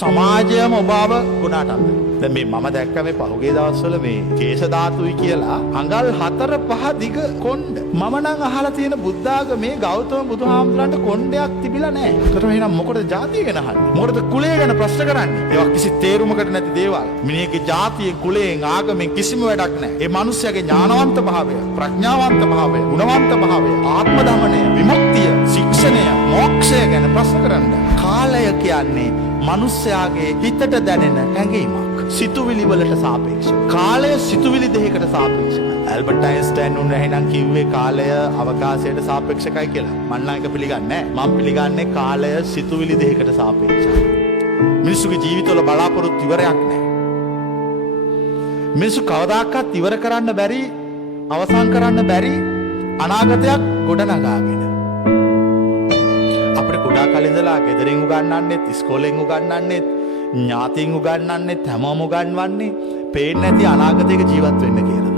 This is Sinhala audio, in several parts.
සමාජයම ඔබාව ගුණාට අල්ලනවා. දැන් මේ මම දැක්ක මේ පහුගිය දවස්වල මේ කේශ ධාතුයි කියලා අඟල් 4-5 දිග කොණ්ඩ. මම නම් අහලා තියෙන බුද්ධ ආගමේ ගෞතම බුදුහාමුදුරන්ට කොණ්ඩයක් තිබිලා නැහැ. ඒකට එහෙනම් මොකටද ජාතිය ගැන අහන්නේ? මොකටද කුලය ගැන ප්‍රශ්න කරන්නේ? ඒවා කිසි තේරුමකට නැති දේවල්. මිනිහගේ ජාතියෙන් කුලයෙන් ආගමෙන් කිසිම වැඩක් නැහැ. ඒ මිනිස්යාගේ ඥානවන්ත භාවය, ප්‍රඥාවන්ත භාවය, ගුණවන්ත භාවය, ආත්ම දමනය, විමුක්තිය, ශික්ෂණය, මෝක්ෂය ගැන ප්‍රශ්න කරන්න. කාලය කියන්නේ මනුස්සයාගේ හිතට දැනෙන හැඟීමක්. සිතුවිලි වලට සාපේක්ෂව. කාලය සිතුවිලි දෙකකට සාපේක්ෂයි. ඇල්බර්ට් අයින්ස්ටයින් උන් එහෙනම් කිව්වේ කාලය අවකාශයට සාපේක්ෂයි කියලා. මම නම් ඒක පිළිගන්නේ නැහැ. මම පිළිගන්නේ කාලය සිතුවිලි දෙකකට සාපේක්ෂයි. මිනිසුගේ ජීවිතවල බලාපොරොත්තු ඉවරයක් නැහැ. මිනිසු කවදාකවත් ඉවර කරන්න බැරි, අවසන් කරන්න බැරි අනාගතයක් ගොඩනගාගෙන. අපිට කුඩා කාලේ ඉඳලා ගෙදරින් උගන්වන්නෙත්, ඉස්කෝලෙන් උගන්වන්නෙත්, ඥාතීන් උගන්වන්නෙත්, හැමෝම උගන්වන්නේ පේන්නේ නැති අනාගතයක ජීවත් වෙන්න කියලා.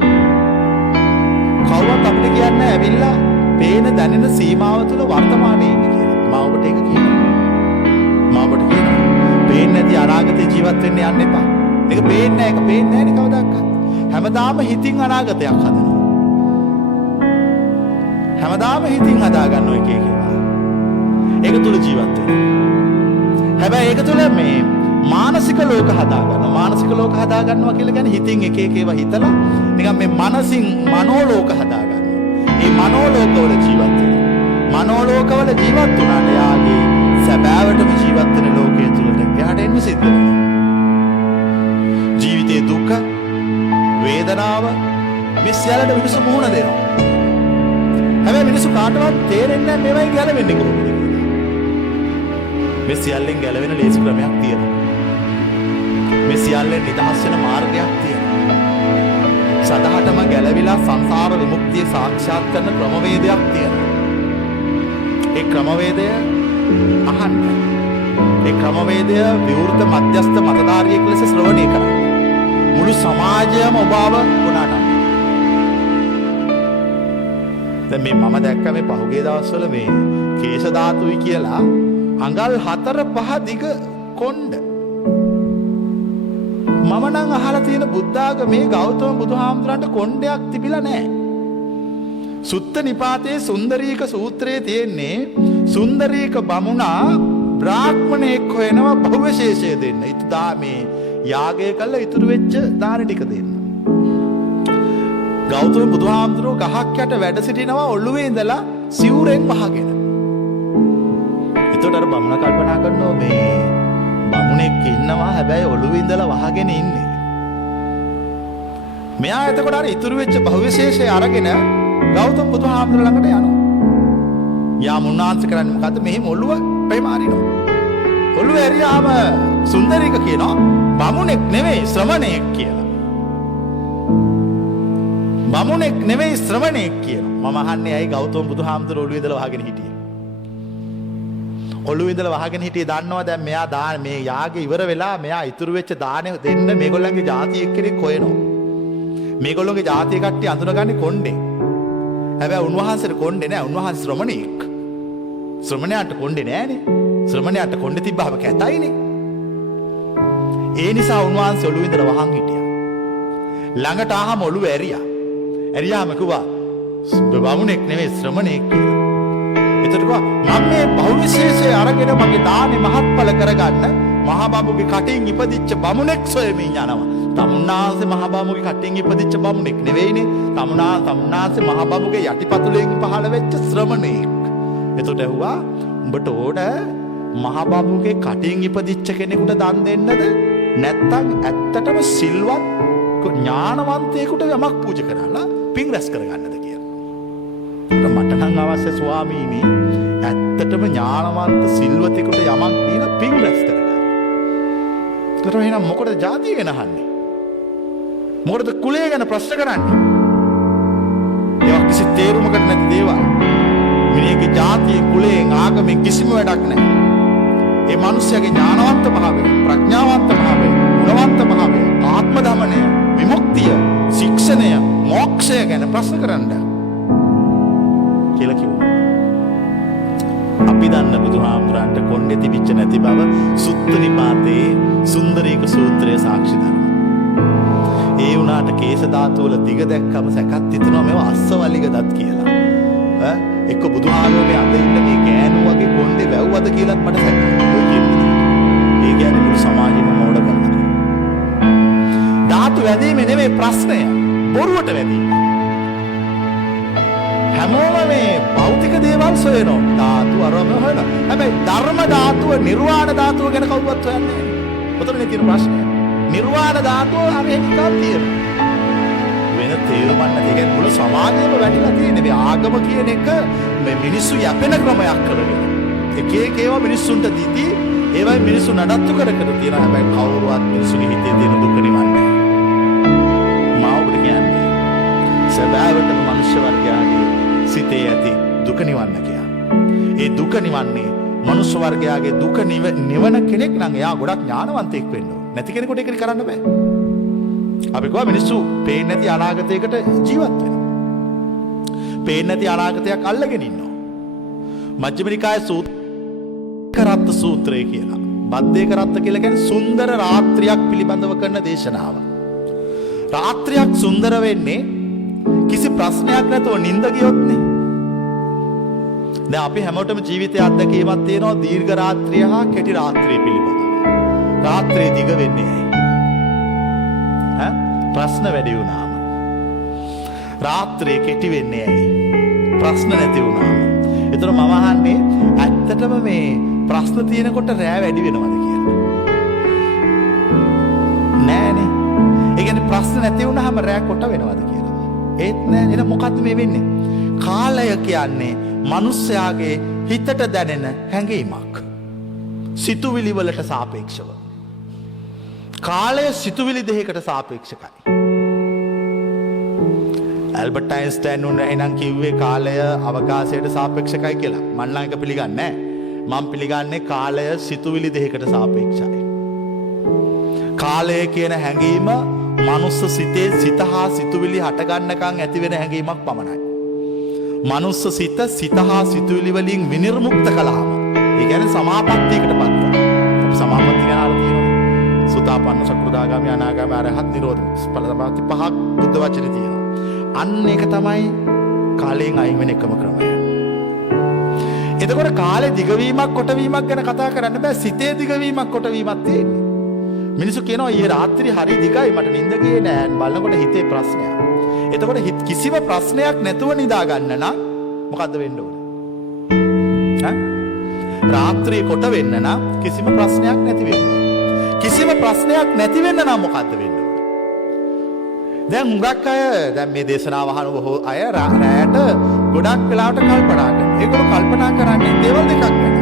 කවුරුත් අපිට කියන්නේ ඇවිල්ලා පේන දැනෙන සීමාව තුළ වර්තමානයේ ඉන්න කියලා. මම ඔබට ඒක කියනවා. මම ඔබට කියනවා පේන්නේ නැති අනාගතේ ජීවත් වෙන්න යන්න එපා. ඒක පේන්නේ නැහැ නේ කවදාවත්. හැමදාම හිතින් අනාගතයක් හදනවා. හැමදාම හිතින් හදාගන්න එක එක. ඒක තුල ජීවත් වෙනවා. හැබැයි ඒක තුල මේ මානසික ලෝක හදාගන්නවා. මානසික ලෝක හදාගන්නවා කියලා කියන්නේ හිතින් එක එක ඒවා හිතලා නිකන් මේ මනසින් මනෝ ලෝක හදාගන්නවා. මේ මනෝ ලෝකවල ජීවත් වෙනවා. මනෝ ලෝකවල ජීවත් වුණාට යාගේ සැබෑවටම ජීවත් වෙන ලෝකයේ තුලට එයාට එන්න සිද්ධ වෙනවා. ජීවිතයේ දුක, වේදනාව මේ සියල්ලට මිනිස්සු මුහුණ දෙනවා. හැබැයි මිනිස්සු කාටවත් තේරෙන්නේ නැහැ මේවයි ගැලවෙන්නේ කොහොමද. මේ සියල්ලෙන් ගැලවෙන ලේසි ක්‍රමයක් තියෙනවා. මේ සියල්ලෙන් නිදහස් වෙන මාර්ගයක් තියෙනවා. සදහටම ගැලවිලා සංසාර විමුක්තිය සාක්ෂාත් කරන ක්‍රමවේදයක් තියෙනවා. ඒ ක්‍රමවේදය අහන්න. ඒ ක්‍රමවේදය විවෘත මධ්‍යස්ථ මතධාරියෙක් ලෙස ශ්‍රවණය කරන්න. මුළු සමාජයම ඔබව ගුණාට. දැන් මේ මම දැක්ක මේ පහුගිය දවස්වල මේ කේශ ධාතුයි කියලා අඟල් 4-5 දිග කොණ්ඩ. මම නම් අහලා තියෙන බුද්ධ ආගමේ ගෞතම බුදුහාමුදුරන්ට කොණ්ඩයක් තිබිලා නැහැ. සුත්ත නිපාතේ සුන්දරීක සූත්‍රයේ තියෙන්නේ සුන්දරීක බමුණා බ්‍රාහ්මණයෙක් හොයනවා භවශේෂය දෙන්න. ඉතින් මේ යාගය කළා ඉතුරු වෙච්ච දාන ටික දෙන්න. ගෞතම බුදුහාමුදුරුවෝ ගහක් යට වැඩ සිටිනවා ඔළුවේ ඉඳලා සිවුරෙන් වහගෙන. එතකොට අර බමුණ කල්පනා කරනවා මේ බමුණෙක් ඉන්නවා හැබැයි ඔළුවේ ඉඳලා වහගෙන ඉන්නේ. මෙයා එතකොට අර ඉතුරු වෙච්ච භවශේෂය අරගෙන ගෞතම බුදුහාමුදුරුවෝ ළඟට යනවා. යා මුන්නාන්සේ කරන්නේ මොකද්ද? මෙහෙම ඔළුව එහෙම අරිනවා. ඔළුව ඇරියාම සුන්දරීක කියනවා බමුණෙක් නෙවෙයි ශ්‍රමණෙක් කියලා. බමුණෙක් නෙවෙයි ශ්‍රමණෙක් කියනවා. මම අහන්නේ ඇයි ගෞතම බුදුහාමුදුරුවෝ ඔළුවේ ඉඳලා වහගෙන හිටියේ? ඔළුවේ ඉඳලා වහගෙන හිටියේ දන්නවා දැන් මෙයා දාන මේ යාගේ ඉවර වෙලා මෙයා ඉතුරු වෙච්ච දාණය දෙන්න මේගොල්ලන්ගේ ජාතිය එක්කෙනෙක් හොයනවා. මේගොල්ලෝගේ ජාතිය කට්ටිය අඳුනගන්නේ කොණ්ඩේ. හැබැයි උන්වහන්සේට කොණ්ඩේ නෑ. උන්වහන්සේ ශ්‍රමණෙක්. ශ්‍රමණයාට කොණ්ඩේ නෑනේ. ශ්‍රමණයාට කොණ්ඩේ තිබ්බහම කැතයිනේ. ඒ නිසා උන්වහන්සේ ඔළුවේ ඉඳලා වහන් හිටියා. ළඟට ආවම ඔළුව ඇරියා. ඇරියාම කිව්වා බමුණෙක් නෙවෙයි ශ්‍රමණෙක් කියලා. එතකොට කිව්වා මම මේ භවවිශේෂය අරගෙන මගේ දානේ මහත්ඵල කරගන්න මහා බඹුගේ කටින් ඉපදිච්ච බමුණෙක් සොයමින් යනවා. තමුන්නාන්සේ මහා බඹුගේ කටින් ඉපදිච්ච බමුණෙක් නෙවෙයිනේ. තමුන්නාන්සේ මහා බඹුගේ යටිපතුලෙන් පහළ වෙච්ච ශ්‍රමණෙක්. එතකොට ඇහුවා උඹට ඕන මහා බඹුගේ කටින් ඉපදිච්ච කෙනෙකුට දන් දෙන්නද? නැත්නම් ඇත්තටම සිල්වත් ඥානවන්තයෙකුට යමක් පූජා කරලා පින් රැස් කරගන්නද කියලා. මට නම් අවශ්‍ය ස්වාමීනි ඇත්තටම ඥානවන්ත සිල්වතෙකුට යමක් දීලා පින් රැස් කරගන්න. ඒතර එහෙනම් මොකටද ජාතිය ගැන අහන්නේ? මොකටද කුලය ගැන ප්‍රශ්න කරන්නේ? ඒවා කිසි තේරුමකට නැති දේවල්. මිනිහගේ ජාතිය කුලයෙන් ආගමෙන් කිසිම වැඩක් නැහැ. ඒ මිනිස්යාගේ ඥානවන්ත භාවය, ප්‍රඥාවන්ත භාවය, ගුණවන්ත භාවය, ආත්ම දමනය, විමුක්තිය, ශික්ෂණය, මෝක්ෂය ගැන ප්‍රශ්න කරන්න කියලා කිව්වා. අපි දන්න බුදුහාමුදුරන්ට කොණ්ඩේ තිබිච්ච වෙච්ච නැති බව සුත්ත නිපාතේ සුන්දරීක සූත්‍රයේ සාක්ෂි දරනවා. ඒ වුණාට කේශ ධාතු වල දිග දැක්කම සැකත් හිතනවා මේවා අස්සවලිග දත් කියලා. එක්ක බුදුහාමුදුරනේ අද ඉන්න මේ ගෑනු වගේ කොණ්ඩේ වැව්වද කියලාත් මට සැකයි. ඔය කියන විදිහට. ඒ කියන්නේ මුළු සමාජෙම මෝඩ කරනවා. ධාතු වැදීමේ නෙමෙයි ප්‍රශ්නය. බොරුවට වැදීම. හැමෝම මේ භෞතික දේවල් සොයනවා. ධාතු අරම හොයනවා. හැබැයි ධර්ම ධාතුව, නිර්වාණ ධාතුව ගැන කවුරුවත් හොයන්නේ නැහැ. ඔතනනේ තියෙන ප්‍රශ්නය. නිර්වාණ ධාතුව හරියට තියෙනවා. වෙන තේරුමක් නැති කියන්නේ මුළු සමාජයම වැටිලා තියෙන්නේ. මේ ආගම කියන එක මේ මිනිස්සු යැපෙන ක්‍රමයක් කරගෙන. එක එක ඒවා මිනිස්සුන්ට දීදී ඒවයි මිනිස්සු නඩත්තු කර කර තියෙනවා. හැබැයි කවුරුවත් මිනිස්සුගේ හිතේ තියෙන දුක නිවන්නේ නැහැ. මා ඔබට කියන්නේ සදාවටම මනුෂ්‍ය වර්ගයාගේ සිතේ ඇති දුක නිවන්න කියලා. ඒ දුක නිවන්නේ මනුෂ්‍ය වර්ගයාගේ දුක නිවන කෙනෙක් නම් එයා ගොඩක් ඥානවන්තයෙක් වෙන්න ඕන. නැති කෙනෙකුට ඒක කරන්න බෑ. අපි කොහොම මිනිස්සු පේන්නේ නැති අනාගතයකට ජීවත් වෙනවා. පේන්නේ නැති අනාගතයක් අල්ලගෙන ඉන්නවා. මජ්ක්‍ධිම නිකායේ සූත්‍රකරත්ත සූත්‍රය කියලා. බද්දේකරත්ත කියලා කියන්නේ සුන්දර රාත්‍රියක් පිළිබඳව කරන දේශනාව. රාත්‍රියක් සුන්දර වෙන්නේ කිසි ප්‍රශ්නයක් නැතුව නිින්ද ගියොත්නේ. දැන් අපි හැමෝටම ජීවිතයේ අත්දැකීමක් තියෙනවා දීර්ඝ රාත්‍රිය හා කෙටි රාත්‍රිය පිළිබඳව. රාත්‍රිය දිග වෙන්නේ ඇයි? ප්‍රශ්න වැඩි වුණාම. රාත්‍රිය කෙටි වෙන්නේ ඇයි? ප්‍රශ්න නැති වුණාම. ඒතර මම අහන්නේ ඇත්තටම මේ ප්‍රශ්න තියෙනකොට රෑ වැඩි වෙනවද කියලා? නෑනේ. ඒ කියන්නේ ප්‍රශ්න නැති වුණාම රෑ කොට වෙනවද කියලා? ඒත් නෑ. එහෙනම් මොකද්ද මේ වෙන්නේ? කාලය කියන්නේ මිනිස්යාගේ හිතට දැනෙන හැඟීමක්. සිතුවිලි වලට සාපේක්ෂව. කාලය සිතුවිලි දෙකකට සාපේක්ෂකයි. ඇල්බර්ට් අයින්ස්ටයින් උන්වහන්සේ කිව්වේ කාලය අවකාශයට සාපේක්ෂකයි කියලා. මම නම් ඒක පිළිගන්නේ නැහැ. මම පිළිගන්නේ කාලය සිතුවිලි දෙකකට සාපේක්ෂයි. කාලය කියන හැඟීම මනුස්ස සිතේ සිත හා සිතුවිලි හට ගන්නකම් ඇති වෙන හැඟීමක් පමණයි. මනුස්ස සිත හා සිතුවිලි වලින් විනිර්මුක්ත කළාම ඒ කියන්නේ සමාපත්තියකටපත් කරනවා. අපි සමාපත්තිය ගැන අහලා තියෙනවා. සුතාපන්න සකෘදාගාමී අනාගාමී අරහත් නිරෝධ ඵල සමාපatti පහක් බුද්ධ වචනේ තියෙනවා. අන්න ඒක තමයි කාලයෙන් අයින් වෙන එකම ක්‍රමය. එතකොට කාලේ දිගවීමක් කොටවීමක් ගැන කතා කරන්න බෑ. සිතේ දිගවීමක් කොටවීමක් තියෙන්නේ. මිනිස්සු කියනවා ඊයේ රාත්‍රී හරි දිගයි මට නිින්ද ගියේ නෑ. බලනකොට හිතේ ප්‍රශ්නයක්. එතකොට කිසිම ප්‍රශ්නයක් නැතුව නිදා ගන්න නම් මොකද්ද වෙන්න ඕනේ? රාත්‍රී කොට වෙන්න නම් කිසිම ප්‍රශ්නයක් නැති වෙන්න. කිසිම ප්‍රශ්නයක් නැති වෙන්න නම් මොකද්ද වෙන්න ඕනේ? දැන් හුඟක් අය දැන් මේ දේශනාව අහන බොහෝ අය රැයට ගොඩක් වෙලාවට කල්පනා කරනවා. ඒගොල්ලෝ කල්පනා කරන්නේ දේවල් දෙකක් ගැන.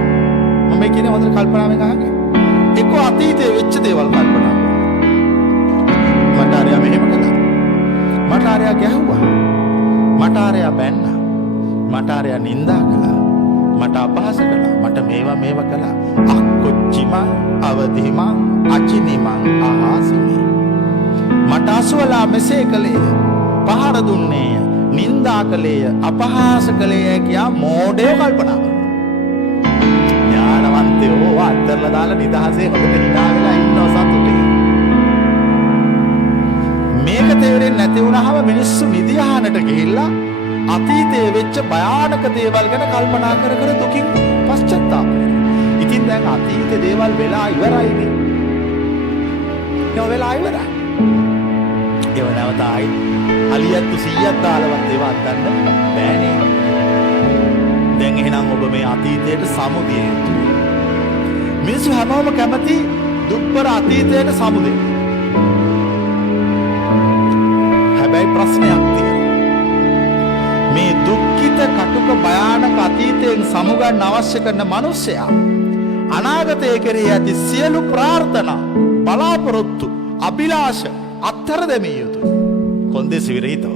මම මේ කියන්නේ හොඳට කල්පනාවෙන් අහන්නේ. එක්ක අතීතයේ වෙච්ච දේවල් කල්පනා කරනවා. මට ආරයා මෙහෙම කළා. මට ආරයා ගැහුවා. මට ආරයා බැන්නා. මට ආරයා නින්දා කළා. මට අපහාස කළා. මට මේවා කළා. අක්කොච්චිම අවදිම අචිනිමං අහාසිමි. මට අසවලා මෙසේ කළේය. පහර දුන්නේය. නින්දා කළේය. අපහාස කළේය කියා මෝඩයෝ කල්පනා කරනවා. ඥානවන්තයෝ අත්තරලා දාලා නිදහසේ හොඳට hina වෙලා ඉන්නවා සතුටින්. මේක තේරෙන්නේ නැති වුණාම මිනිස්සු නිදියානට ගිහිල්ලා අතීතයේ වෙච්ච භයානක දේවල් ගැන කල්පනා කර කර දුකින් පශ්චාත්තාප වෙනවා. ඉතින් දැන් අතීත දේවල් වෙලා ඉවරයිනේ. ඒව වෙලා ඉවරයි. ඒව නැවතයි අලියත්තු 100ක් දාලවත් ඒව අත්දන්න බෑනේ. දැන් එහෙනම් ඔබ මේ අතීතයට සමුදිය යුතුයි. මිනිස්සු හැමෝම කැමති දුක්බර අතීතයට සමුදෙන්න. හැබැයි ප්‍රශ්නයක් තියෙනවා. මේ දුක්ඛිත කටුක භයානක අතීතයෙන් සමුගන්න අවශ්‍ය කරන මිනිසයා අනාගතයේ කෙරෙහි ඇති සියලු ප්‍රාර්ථනා බලාපොරොත්තු අභිලාෂ අත්තර දැමිය යුතුයි. කොන්දේසි විරහිතව.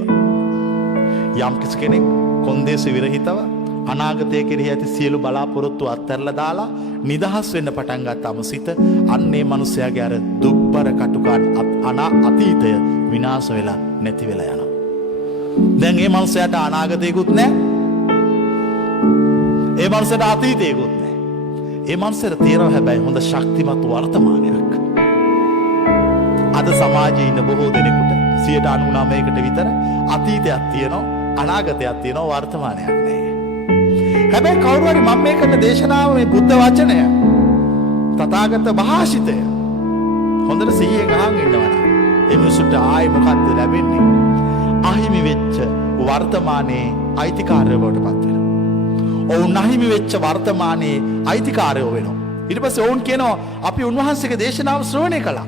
යම් කෙනෙක් කොන්දේසි විරහිතව අනාගතයේ කෙරෙහි ඇති සියලු බලාපොරොත්තු අත්හැරලා දාලා නිදහස් වෙන්න පටන් ගත්තාම සිත අන්නේ මිනිසයාගේ අර දුක්බර කටුක අතීතය විනාශ වෙලා නැති වෙලා යනවා. දැන් මේ මිනිසයාට අනාගතයකුත් නැහැ. ඒ මිනිසයාට අතීතයකුත් නැහැ. ඒ මනුස්සයර තියෙනවා හැබැයි හොඳ ශක්තිමත් වර්තමානයක්. අද සමාජයේ ඉන්න බොහෝ දෙනෙකුට 99%කට විතර අතීතයක් තියෙනවා, අනාගතයක් තියෙනවා, වර්තමානයක් නැහැ. හැබැයි කවුරු හරි මම මේ කරන දේශනාව මේ බුද්ධ වචනය, තථාගත භාෂිතය හොඳට සිහියෙන් අහන් ඉන්නවා නම් ඒ මිනිසුන්ට ආයි මොකද්ද ලැබෙන්නේ? අහිමි වෙච්ච වර්තමානයේ අයිතිකාරයෝ බවට පත් වෙනවා. ඔවුන් අහිමි වෙච්ච වර්තමානයේ අයිතිකාරයෝ වෙනවා. ඊට පස්සේ ඔවුන් කියනවා අපි උන්වහන්සේගේ දේශනාව ශ්‍රවණය කළා.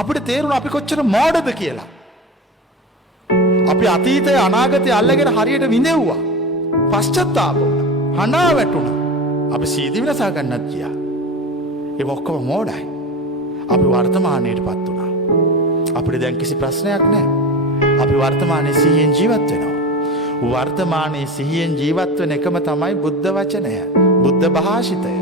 අපිට තේරුණා අපි කොච්චර මෝඩද කියලා. අපි අතීතය අනාගතය අල්ලගෙන හරියට විඳෙව්වා. පශ්චත්තාප වුණා. හඬා වැටුණා. අපි සීදි විනාශ ගන්නත් ගියා. ඒක ඔක්කොම මෝඩයි. අපි වර්තමානයටපත් වුණා. අපිට දැන් කිසි ප්‍රශ්නයක් නැහැ. අපි වර්තමානයේ සිහියෙන් ජීවත් වෙනවා. වර්තමානයේ සිහියෙන් ජීවත් වෙන එකම තමයි බුද්ධ වචනය, බුද්ධ භාෂිතය.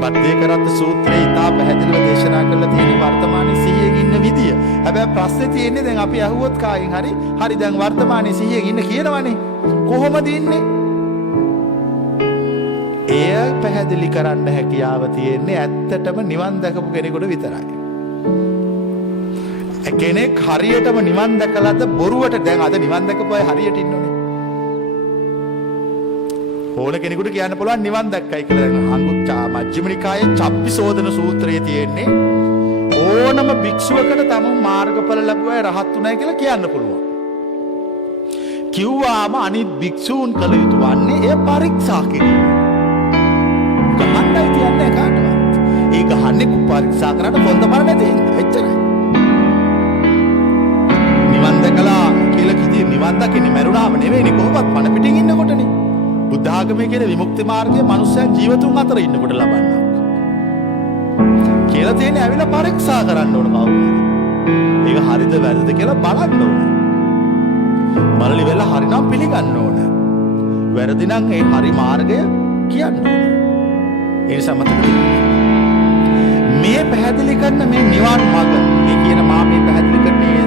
බද්දේකරත් සූත්‍රයේ ඉතා පැහැදිලිව දේශනා කරලා තියෙන වර්තමානයේ සිහියෙන් ඉන්න විදිය. හැබැයි ප්‍රශ්නේ තියෙන්නේ දැන් අපි අහුවොත් කායින් හරි දැන් වර්තමානයේ සිහියෙන් ඉන්න කියනවනේ. කොහොමද ඉන්නේ? එය පැහැදිලි කරන්න හැකියාව තියෙන්නේ ඇත්තටම නිවන් දැකපු කෙනෙකුට විතරයි. කෙනෙක් හරියටම නිවන් දැකලාද බොරුවට දැන් අද නිවන් දැකපු අය හරියට ඉන්නෝනේ. ඕන කෙනෙකුට කියන්න පුළුවන් නිවන් දැක්කයි කියලා. දැන් අංගුච්චා මජ්ක්‍ධිම නිකායේ චප්පිසෝදන සූත්‍රයේ තියෙන්නේ ඕනම භික්ෂුවකට තම මාර්ගඵල ලැබුවයි රහත් උනායි කියලා කියන්න පුළුවන්. කිව්වාම අනිත් භික්ෂූන් කළ යුතු වන්නේ එය පරීක්ෂා කිරීම. ගහන්නයි කියන්නේ කාටවත්. ඒ ගහන්නේ පරීක්ෂා කරන්න පොන්ද මර නැති එච්චරයි. නිවන් දැකලා කියලා කිව්වේ නිවන් දකින්නේ මරුණාම නෙවෙයිනේ, කොහොමවත් පණ පිටින් ඉන්නකොටනේ. බුද්ධ ආගමේ කියන විමුක්ති මාර්ගයේ මනුස්සයන් ජීවතුන් අතර ඉන්නකොට ලබන්නක්. කියලා තියෙන්නේ ඇවිල්ලා පරීක්ෂා කරන්න ඕන කවුරු හරි. ඒක හරිද වැරදිද කියලා බලන්න ඕන. බලලි වෙලා හරිනම් පිළිගන්න ඕන. වැරදි නම් ඒ හරි මාර්ගය කියන්න ඕන. ඒ නිසා මතක මේ පැහැදිලි කරන මේ නිවන් මාර්ග, මේ කියන මේ පැහැදිලි කරන්නේ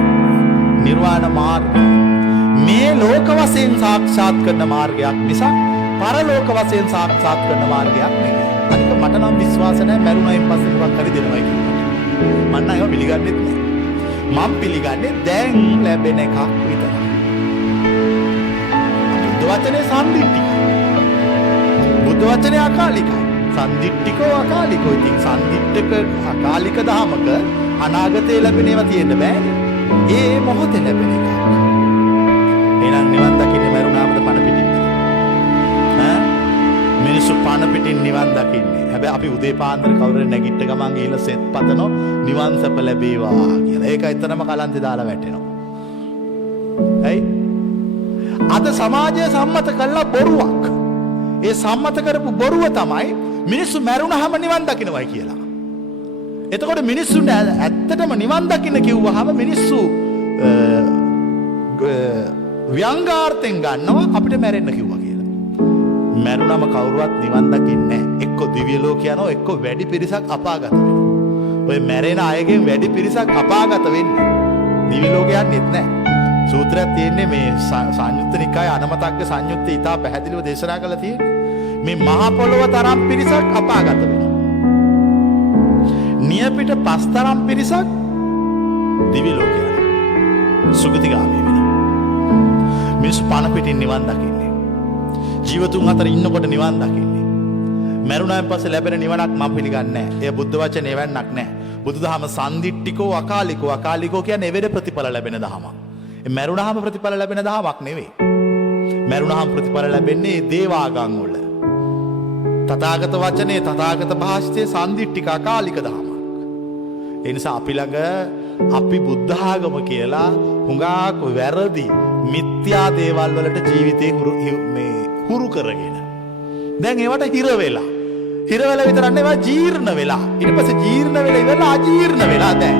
නිර්වාණ මාර්ගය මේ ලෝක වශයෙන් සාක්ෂාත් කරන මාර්ගයක් මිසක් පරලෝක වශයෙන් සාක්ෂාත් කරන මාර්ගයක් නෙවෙයි. අනික මට නම් විශ්වාස නැහැ මරුණයින් පස්සේ මොකක් හරි දෙනවා කියලා. මම නම් ඒක පිළිගන්නෙත් නැහැ. මම පිළිගන්නේ දැන් ලැබෙන එකක් විතරයි. බුද්ධ වචනේ සම්දිට්ඨිකයි. බුද්ධ වචනේ අකාලිකයි. සම්දිට්ඨිකෝ අකාලිකෝ. ඉතින් සම්දිට්ඨක අකාලික දහමක අනාගතේ ලැබෙන ඒවා තියෙන්න බෑනේ. ඒ මොහොතේ ලැබෙන එකක්. එහෙනම් නිවන් දකින්නේ මරුණාමද පණ පිටින්ද? මිනිස්සු පණ පිටින් නිවන් දකින්නේ. හැබැයි අපි උදේ පාන්දර කවුරුරේ නැගිට ගමන් ගිහලා සෙත් පතනෝ නිවන් සප ලැබේවා කියලා. ඒක ඇත්තටම කලන්තේ දාලා වැටෙනවා. ඇයි? අද සමාජය සම්මත කළා බොරුවක්. ඒ සම්මත කරපු බොරුව තමයි මිනිස්සු මරුණාම නිවන් දකින්නවයි කියලා. එතකොට මිනිස්සුන්ට ඇත්තටම නිවන් දකින්න කිව්වහම මිනිස්සු ව්‍යංගාර්ථයෙන් ගන්නවා අපිට මැරෙන්න කිව්වා කියලා. මැරුණම කවුරුවත් නිවන් දකින්නේ නැහැ. එක්ක දිව්‍ය ලෝක යනවා, එක්ක වැඩි පිරිසක් අපාගත වෙනවා. ඔය මැරෙන අයගෙන් වැඩි පිරිසක් අපාගත වෙන්නේ. දිව්‍ය ලෝක යන්නේත් නැහැ. සූත්‍රයක් තියෙන්නේ මේ සංයුත්ත නිකායේ අනමතග්ග සංයුත්තේ ඉතා පැහැදිලිව දේශනා කරලා තියෙන්නේ. මේ මහ පොළොව තරම් පිරිසක් අපාගත වෙනවා. නියපිට පස් තරම් පිරිසක් දිව්‍ය ලෝක යනවා. සුගතිගාමී වෙනවා. මිනිස්සු පණ පිටින් නිවන් දකින්නේ. ජීවතුන් අතර ඉන්නකොට නිවන් දකින්නේ. මරුණාන් පස්සේ ලැබෙන නිවනක් මම පිළිගන්නේ නැහැ. ඒ බුද්ධ වචනේ එවන්නක් නැහැ. බුදුදහම සම්දිට්ඨිකෝ අකාලිකෝ. අකාලිකෝ කියන්නේ එවෙර ප්‍රතිඵල ලැබෙන දහමක්. ඒ මරුණාම ප්‍රතිඵල ලැබෙන දහමක් නෙවෙයි. මරුණාම ප්‍රතිඵල ලැබෙන්නේ දේවාගම් වල. තථාගත වචනේ තථාගත භාෂිතේ සම්දිට්ඨික අකාලික දහමක්. ඒ නිසා අපි ළඟ අපි බුද්ධ ආගම කියලා හුඟක් වැරදි මිත්‍යා දේවල් වලට ජීවිතේ හුරු කරගෙන දැන් ඒවට හිර වෙලා විතරක් නෙවෙයි ජීර්ණ වෙලා ඊට පස්සේ ජීර්ණ වෙලා ඉවරලා අජීර්ණ වෙලා දැන්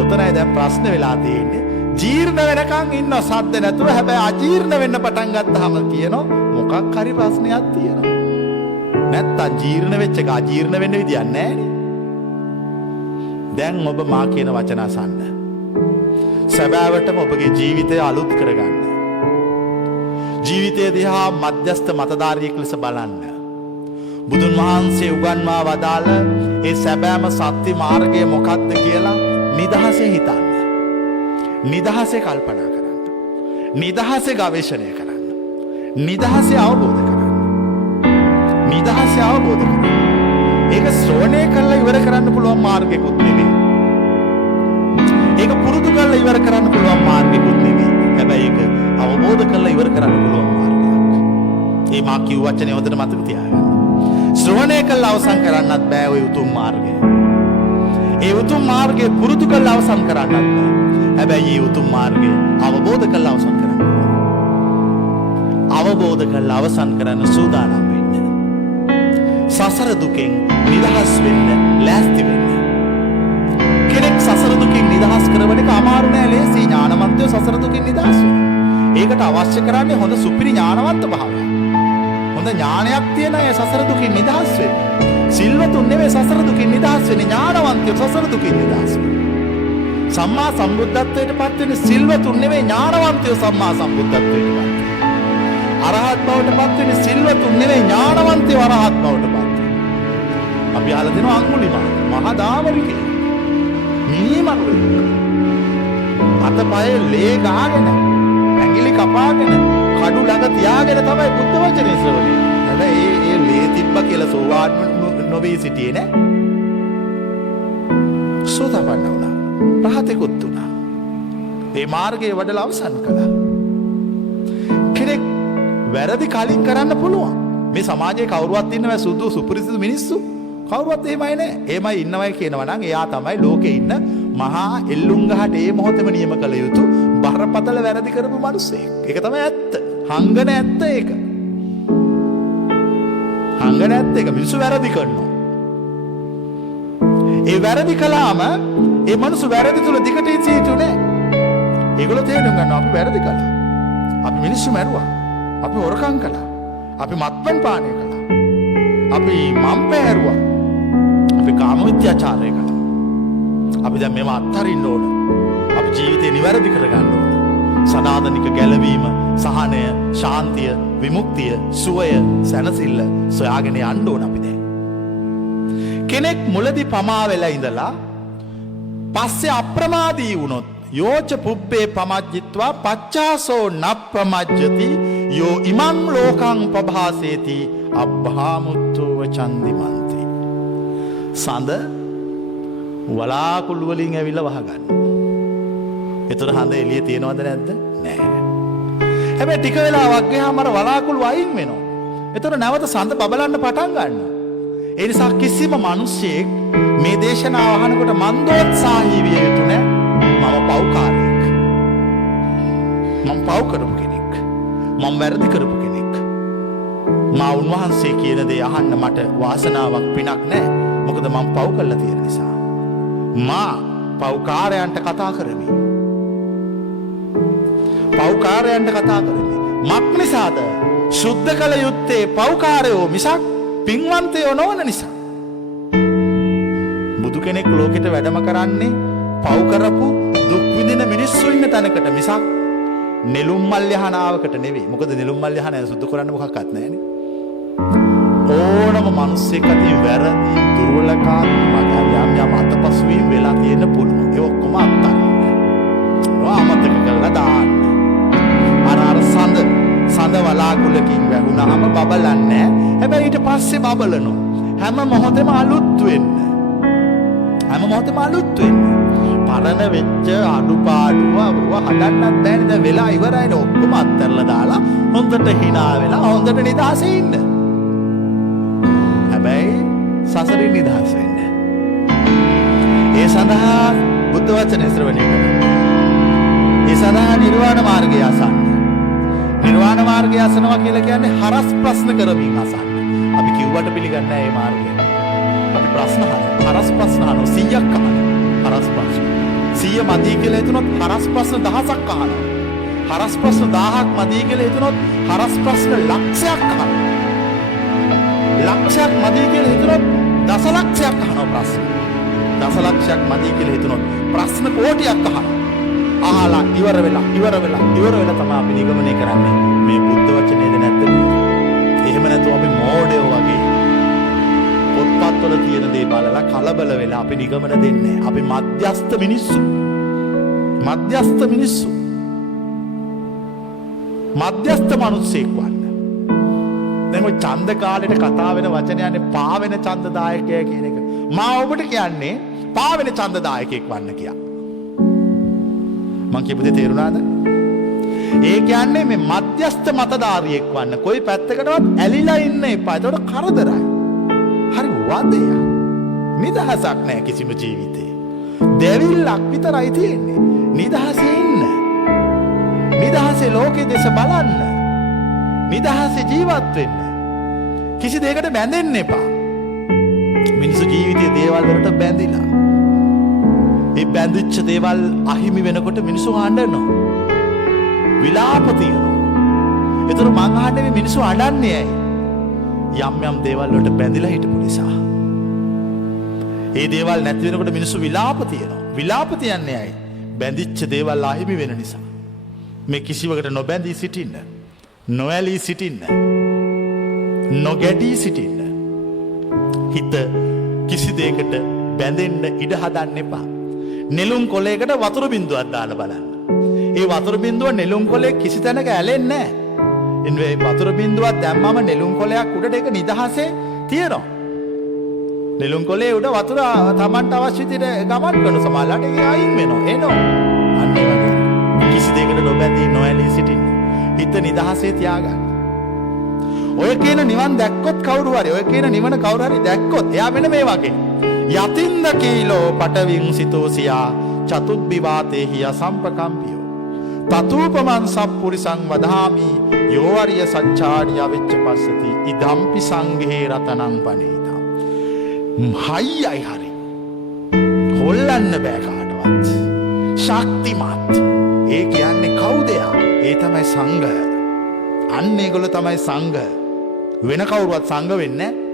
ඔතනයි දැන් ප්‍රශ්න වෙලා තියෙන්නේ. ජීර්ණ වෙනකන් ඉන්න සද්ද නැතුව හැබැයි අජීර්ණ වෙන්න පටන් ගත්තාම කියනවා මොකක් හරි ප්‍රශ්නයක් තියෙනවා. නැත්තම් ජීර්ණ වෙච්ච එක අජීර්ණ වෙන්න විදියක් නැහැ. දැන් ඔබ මා කියන වචන අසන්න. සැබෑවටම ඔබගේ ජීවිතය අලුත් කරගන්න. ජීවිතය දිහා මධ්‍යස්ථ මතධාරියෙක් ලෙස බලන්න. බුදුන් වහන්සේ උගන්වා වදාළ ඒ සැබෑම සත්‍ය මාර්ගය මොකක්ද කියලා නිදහසේ හිතන්න. නිදහසේ කල්පනා කරන්න. නිදහසේ ගවේෂණය කරන්න. නිදහසේ අවබෝධ කරන්න. නිදහසේ අවබෝධ කරන්න. ඒක ශ්‍රවණය කරලා ඉවර කරන්න පුළුවන් මාර්ගයකුත් නෙවෙයි. ඒක පුරුදු කරලා ඉවර කරන්න පුළුවන් මාර්ගයකුත් නෙවෙයි. හැබැයි ඒක අවබෝධ කරලා ඉවර කරන්න පුළුවන් මාර්ගයක්. මේ මා කිව් වචනේ හොඳට මතක තියාගන්න. ශ්‍රවණය කරලා අවසන් කරන්නත් බෑ ওই උතුම් මාර්ගය. ඒ උතුම් මාර්ගය පුරුදු කරලා අවසන් කරන්නත් බෑ. හැබැයි මේ උතුම් මාර්ගය අවබෝධ කරලා අවසන් කරන්න ඕනේ. අවබෝධ කරලා අවසන් කරන්න සූදානම් වෙන්න. සසර දුකෙන් නිදහස් වෙන්න ලෑස්ති වෙන්න. කෙනෙක් සසර දුකින් නිදහස් කරවන එක අමාරු නෑ, ලේසි. ඥානවන්තයෝ සසර දුකින් නිදහස් වෙනවා. ඒකට අවශ්‍ය කරන්නේ හොඳ සුපිරි ඥානවන්ත භාවය. හොඳ ඥානයක් තියෙන අය සසර දුකින් නිදහස් වෙන්න. සිල්වතුන් නෙවෙයි සසර දුකින් නිදහස් වෙන්නේ, ඥානවන්තයෝ සසර දුකින් නිදහස් වෙන්න. සම්මා සම්බුද්ධත්වයට පත් වෙන්නේ සිල්වතුන් නෙවෙයි, ඥානවන්තයෝ සම්මා සම්බුද්ධත්වයට පත් වෙන්නේ. අරහත් බවට පත් වෙන්නේ සිල්වතුන් නෙවෙයි, ඥානවන්තයෝ අරහත් බවට පත් වෙන්නේ. අපි අහලා දෙනවා අඟුලිමාල මහා දාමරිකේ. මීමරුවෙක්. අතපයේ ලේ ගාගෙන, ඇඟිලි කපාගෙන, කඩු ළඟ තියාගෙන තමයි බුද්ධ වචනේ ශ්‍රවණය. හැබැයි ඒ ලේ තිබ්බ කියලා සෝවාන් නොවී සිටියේ නෑ. සෝතාපන්න වුණා. රහතෙකුත් වුණා. මේ මාර්ගයේ වඩලා අවසන් කළා. කෙනෙක් වැරදි කලින් කරන්න පුළුවන්. මේ සමාජයේ කවුරුවත් ඉන්නව සුදු සුපිරිසිදු මිනිස්සු කවුරුවත් එහෙමයි නෑ. එහෙමයි ඉන්නවයි කියනවා නම් එයා තමයි ලෝකේ ඉන්න මහා එල්ලුම් ගහට ඒ මොහොතේම නියම කළ යුතු බරපතල වැරදි කරපු මිනිස්සෙක්. ඒක තමයි ඇත්ත. හංගන ඇත්ත ඒක. හංගන ඇත්ත ඒක. මිනිස්සු වැරදි කරනවා. ඒ වැරදි කළාම ඒ මිනිස්සු වැරදි තුල දිගට ඉඳී ඒගොල්ලෝ තේරුම් ගන්නවා අපි වැරදි කළා. අපි මිනිස්සු මැරුවා. අපි හොරකම් කළා. අපි මත්පැන් පානය කළා. අපි මම්පැහැරුවා. අපි කාමවිත්‍යාචාරය කළා. අපි දැන් මේව අත්හරින්න ඕන. අපි ජීවිතේ නිවැරදි කරගන්න ඕන. සදාතනික ගැලවීම, සහනය, ශාන්තිය, විමුක්තිය, සුවය, සැනසෙල්ල සොයාගෙන යන්න ඕන අපි දැන්. කෙනෙක් මුලදී පමා වෙලා ඉඳලා පස්සේ අප්‍රමාදී වුණොත් යෝච පුබ්බේ පමජ්ජිත්වා පච්චාසෝ නප්පමජ්ජති යෝ ඉමං ලෝකං පභාසේති අබ්භාමුත්තෝ චන්දිමන්ති. සඳ වලාකුළු වලින් ඇවිල්ලා වහගන්න. ඒතර හඳ එළිය තියනවද නැද්ද? නැහැ. හැබැයි ටික වෙලාවක් ගියාම අර වලාකුළු අයින් වෙනවා. ඒතර නැවත සඳ බබලන්න පටන් ගන්නවා. ඒ නිසා කිසිම මිනිසෙක් මේ දේශනාව අහනකොට මන්දෝත්සාහී විය යුතු නැහැ. මම පව්කාරයෙක්. මම පව් කරපු කෙනෙක්. මම වැරදි කරපු කෙනෙක්. මා උන්වහන්සේ කියන දේ අහන්න මට වාසනාවක් පිනක් නැහැ. මොකද මම පව් කළා තියෙන නිසා. මා පව්කාරයන්ට කතා කරමි. පව්කාරයන්ට කතා කරමි. මක් නිසාද? සුද්ධ කළ යුත්තේ පව්කාරයෝ මිසක් පින්වන්තයෝ නොවන නිසා. බුදු කෙනෙක් ලෝකෙට වැඩම කරන්නේ පව් කරපු දුක් විඳින මිනිස්සු ඉන්න තැනකට මිසක් නෙළුම් මල් යහනාවකට නෙවෙයි. මොකද නෙළුම් මල් යහන සුද්ධ කරන්න මොකක්වත් නැහැනේ. ඕනම මිනිස්සෙක් අතේ වැරදි දුර්වලකම් යම් අතපසු වීම වෙලා තියෙන පුළුවන්. ඒ ඔක්කොම අත්හරින්න. අමතක කරලා දාන්න. අර සඳ වලාකුළකින් වැහුණාම බබලන්නේ. හැබැයි ඊට පස්සේ බබලනවා. හැම මොහොතෙම අලුත් වෙන්න. හැම මොහොතෙම අලුත් වෙන්න. පරණ වෙච්ච අඩුපාඩුව හදන්නත් බෑනේ. දැන් වෙලා ඉවරයිනේ. ඔක්කොම අත්හැරලා දාලා හොඳට hina වෙලා හොඳට නිදහසේ ඉන්න. හැබැයි සසරින් නිදහස් වෙන්න. ඒ සඳහා බුද්ධ වචන ශ්‍රවණය කරන්න. ඒ සඳහා නිර්වාණ මාර්ගය අසන්න. නිර්වාණ මාර්ගය අසනවා කියලා කියන්නේ හරස් ප්‍රශ්න කරමින් අසන්න. අපි කිව්වට පිළිගන්නේ නැහැ මේ මාර්ගය. අපි ප්‍රශ්න අහනවා. හරස් ප්‍රශ්න අහනවා 100ක් අහනවා. හරස් ප්‍රශ්න 100 මදි කියලා හිතනොත් හරස් ප්‍රශ්න 1000ක් අහනවා. හරස් ප්‍රශ්න 1000ක් මදි කියලා හිතනොත් හරස් ප්‍රශ්න ලක්ෂයක් අහනවා. ලක්ෂයක් මදි කියලා හිතනොත් දසලක්ෂයක් අහනවා ප්‍රශ්න. දසලක්ෂයක් මදි කියලා හිතනොත් ප්‍රශ්න කෝටියක් අහනවා. අහලා ඉවර වෙලා තමයි අපි නිගමනය කරන්නේ මේ බුද්ධ වචනේද නැද්ද කියලා. එහෙම නැතුව අපි මෝඩයෝ වගේ පොත්පත්වල තියෙන දේ බලලා කලබල වෙලා අපි නිගමන දෙන්නේ. අපි මධ්‍යස්ථ මිනිස්සු. මධ්‍යස්ථ මිනිස්සෙක් වන්න. දැන් ඔය ඡන්ද කාලේට කතා වෙන වචනයන්නේ පාවෙන ඡන්දදායකය කියන එක. මා ඔබට කියන්නේ පාවෙන ඡන්දදායකයෙක් වන්න කියලා. මං කියපු දේ තේරුණාද? ඒ කියන්නේ මේ මධ්‍යස්ථ මතධාරියෙක් වන්න. කොයි පැත්තකටවත් ඇලිලා ඉන්න එපා. ඒකට කරදරයි. හරි වදයක්. නිදහසක් නැහැ කිසිම ජීවිතේ. දෙවිල්ලක් විතරයි තියෙන්නේ. නිදහසේ ඉන්න. නිදහසේ ලෝකෙ දෙස බලන්න. නිදහසේ ජීවත් වෙන්න. කිසි දෙයකට බැඳෙන්න එපා. මිනිස්සු ජීවිතයේ දේවල් වලට බැඳිලා. ඒ බැඳිච්ච දේවල් අහිමි වෙනකොට මිනිස්සු අඬනවා. විලාප තියෙනවා. ඒතර මං අහන්නේ මේ මිනිස්සු අඬන්නේ ඇයි? යම් දේවල් වලට බැඳිලා හිටපු නිසා. ඒ දේවල් නැති වෙනකොට මිනිස්සු විලාප තියෙනවා. විලාප තියන්නේ ඇයි? බැඳිච්ච දේවල් අහිමි වෙන නිසා. මේ කිසිවකට නොබැඳී සිටින්න. නොඇලී සිටින්න. නොගැටී සිටින්න. හිත කිසි දෙයකට බැඳෙන්න ඉඩ හදන්න එපා. නෙළුම් කොළයකට වතුර බින්දුවක් දාලා බලන්න. ඒ වතුර බින්දුව නෙළුම් කොළේ කිසි තැනක ඇලෙන්නේ නැහැ. එන්නේ වතුර බින්දුවක් දැම්මම නෙළුම් කොළයක් උඩට ඒක නිදහසේ තියෙනවා. නෙළුම් කොළේ උඩ වතුර Tamanට අවශ්‍ය විදිහට ගමන් කරන සමාලලට ඒක අයින් වෙනවා. එනවා. අන්න ඒ වගේ. කිසි දෙයකට නොබැඳී නොඇලී සිටින්න. හිත නිදහසේ තියාගන්න. ඔය කියන නිවන් දැක්කොත් කවුරු හරි ඔය කියන නිවන කවුරු හරි දැක්කොත් එයා මෙන්න මේ වගේ. යතින්ද කීලෝ පටවින් සිතෝසියා චතුබ්බිවාතේහි අසම්පකම්පියෝ තතූපමන් සප්පුරිසං වදාමි යෝවරිය සච්චාරිය වෙච්ච පස්සති ඉදම්පි සංඝේ රතනං පනේතා. හයියයි හරි. හොල්ලන්න බෑ කාටවත්. ශක්තිමත්. ඒ කියන්නේ කවුද? ඒ තමයි සංඝ. අන්න ඒගොල්ලෝ තමයි සංඝ. වෙන කවුරුවත් සංඝ වෙන්නේ නැහැ.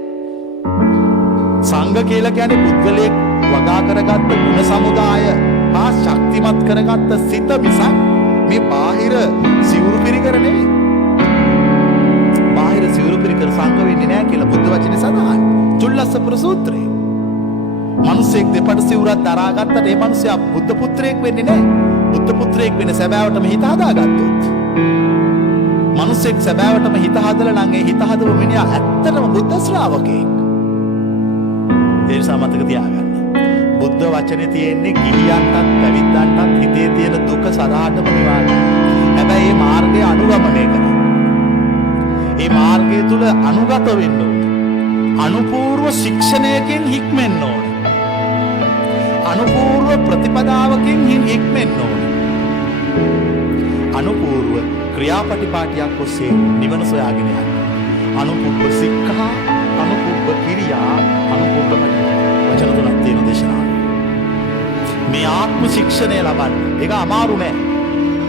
සංඝ කියලා කියන්නේ පුද්ගලයෙක් වගා කරගත්ත ගුණ සමුදාය හා ශක්තිමත් කරගත්ත සිත මිසක් මේ බාහිර සිවුරු පිරිකර නෙවෙයි. බාහිර සිවුරු පිරිකර සංඝ වෙන්නේ නැහැ කියලා බුද්ධ වචනේ සඳහන්. චුල්ලස්සපුර සූත්‍රයේ. මිනිසෙක් දෙපඩ සිවුරක් දරාගත්තට ඒ මිනිසයා බුද්ධ පුත්‍රයෙක් වෙන්නේ නැහැ. බුද්ධ පුත්‍රයෙක් වෙන සැබෑවටම හිත හදාගත්තොත්. මිනිසෙක් සැබෑවටම හිත හදලා නම් ඒ හිත හදපු මිනිහා ඇත්තටම බුද්ධ ශ්‍රාවකයෙක්. ඒ නිසා මතක තියාගන්න. බුද්ධ වචනේ තියෙන්නේ ගිහියන්ටත් පැවිද්දන්ටත් හිතේ තියෙන දුක සදාටම නිවාරණය. හැබැයි මේ මාර්ගය අනුගමනය කරන්න. මේ මාර්ගය තුල අනුගත වෙන්න ඕනේ. අනුපූර්ව ශික්ෂණයකින් හික්මෙන්න ඕනේ. අනුපූර්ව ප්‍රතිපදාවකින් හික්මෙන්න ඕනේ. අනුපූර්ව ක්‍රියාපටිපාටියක් ඔස්සේ නිවන සොයාගෙන යන්න. අනුපූර්ව සික්ඛා, අනුපූර්ව කිරියා, අනුපූර්ව වචන තුනක් තියෙන දේශනාව. මේ ආත්ම ශික්ෂණය ලබන්න. ඒක අමාරු නෑ.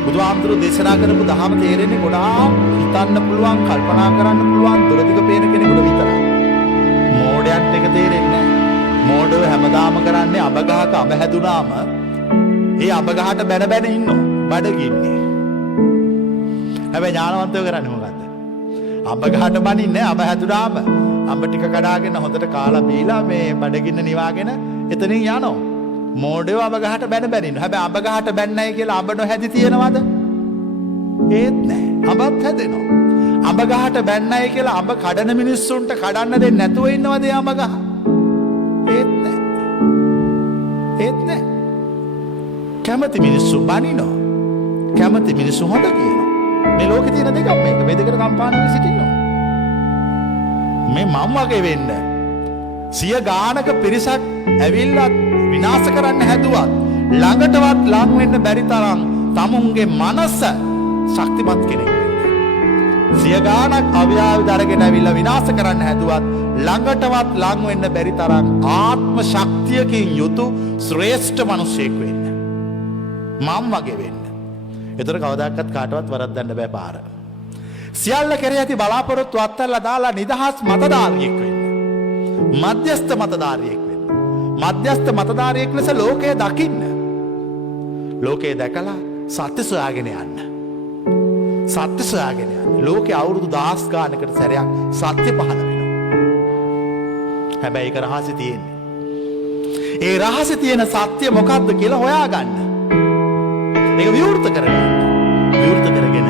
බුදුහාමුදුරුවෝ දේශනා කරපු දහම තේරෙන්නේ ගොඩාක් හිතන්න පුළුවන්, කල්පනා කරන්න පුළුවන් දුරදිග පේන කෙනෙකුට විතරයි. මෝඩයන්ට ඒක තේරෙන්නේ නෑ. මෝඩව හැමදාම කරන්නේ අබ ගහක අබ හැදුනාම ඒ අබ ගහට බැන බැන ඉන්නවා. බඩගින්නේ. හැබැයි ඥානවන්තයෝ කරන්නේ මොකද්ද? අඹ ගහට බනින්නේ අඹ හැදුනාම අඹ ටික කඩාගෙන හොඳට කාලා බීලා මේ බඩගින්න නිවාගෙන එතනින් යනවා. මෝඩයෝ අඹ ගහට බැන බැන ඉන්නවා. හැබැයි අඹ ගහට බැන්නයි කියලා අඹ නොහැදි තියනවද? ඒත් නැහැ. අඹත් හැදෙනවා. අඹ ගහට බැන්නයි කියලා අඹ කඩන මිනිස්සුන්ට කඩන්න දෙන්නේ නැතුව ඉන්නවද අඹ ගහ? ඒත් නැහැ. ඒත් නැහැ. කැමති මිනිස්සු බනිනවා. කැමති මිනිස්සු හොඳ කියනවා. මේ ලෝකේ තියෙන දෙකක් මේක. මේ දෙකට කම්පාන වෙ සිටිනවා. මේ මම වගේ වෙන්න. සිය ගානක පිරිසක් ඇවිල්ලා විනාශ කරන්න හැදුවත් ළඟටවත් ලං වෙන්න බැරි තරම් තමුන්ගේ මනස ශක්තිමත් කෙනෙක් වෙන්න. සිය ගානක් අව්‍යාවිද අරගෙන ඇවිල්ලා විනාශ කරන්න හැදුවත් ළඟටවත් ලං වෙන්න බැරි තරම් ආත්ම ශක්තියකින් යුතු ශ්‍රේෂ්ඨ මිනිසෙක් වෙන්න. මම වගේ වෙන්න. ඒතර කවදාකවත් කාටවත් වරද්දන්න බෑ පාර. සියල්ල කෙරෙහි ඇති බලාපොරොත්තු අත්හැරලා දාලා නිදහස් මතධාරියෙක් වෙන්න. මධ්‍යස්ථ මතධාරියෙක් වෙන්න. මධ්‍යස්ථ මතධාරියෙක් ලෙස ලෝකය දකින්න. ලෝකය දැකලා සත්‍ය සොයාගෙන යන්න. සත්‍ය සොයාගෙන යන්න. ලෝකේ අවුරුදු 10 ගානකට සැරයක් සත්‍ය පහළ වෙනවා. හැබැයි ඒක රහසේ තියෙන්නේ. ඒ රහසේ තියෙන සත්‍ය මොකක්ද කියලා හොයාගන්න. ඒක විවෘත කරගන්න. විවෘත කරගෙන